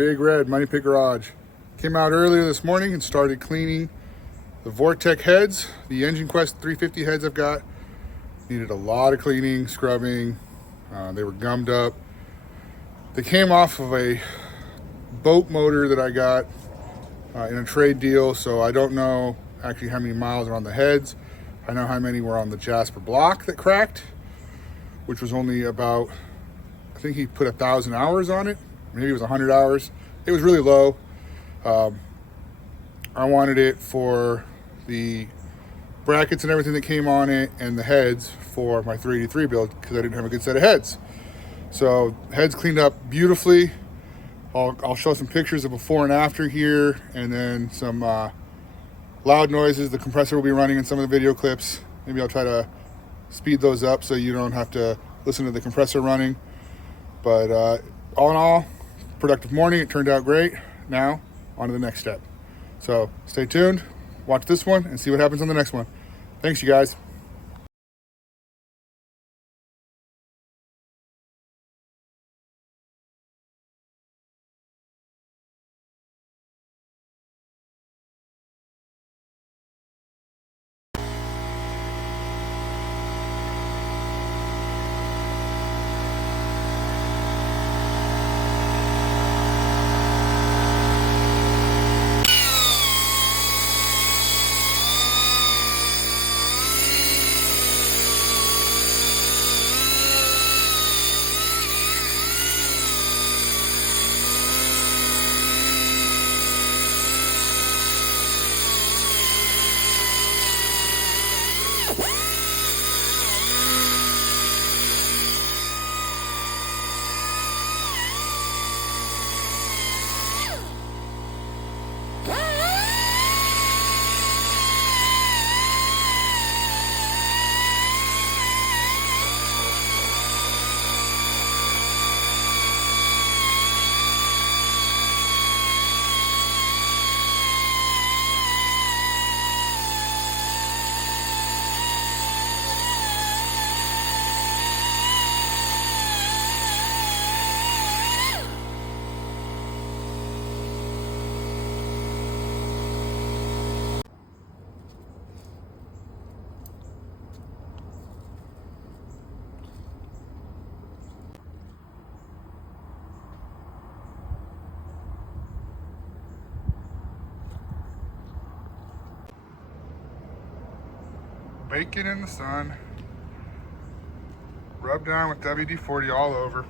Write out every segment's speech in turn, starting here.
Big Red, Money Pit Garage. Came out earlier this morning and started cleaning the Vortec heads, the Engine Quest 350 heads I've got. Needed a lot of cleaning, scrubbing. They were gummed up. They came off of a boat motor that I got in a trade deal, so I don't know actually how many miles are on the heads. I know how many were on the Jasper block that cracked, which was only about, I think he put 1,000 hours on it. Maybe it was 100 hours. It was really low. I wanted it for the brackets and everything that came on it and the heads for my 383 build because I didn't have a good set of heads. So heads cleaned up beautifully. I'll show some pictures of before and after here, and then some loud noises the compressor will be running in some of the video clips. Maybe I'll try to speed those up so you don't have to listen to the compressor running. But all in all, productive morning. It turned out great. Now on to the next step. So stay tuned, watch this one, and see what happens on the next one. Thanks, you guys. Bacon in the sun, rubbed down with WD-40 all over.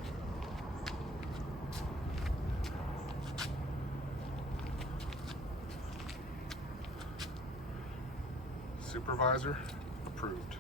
Supervisor approved.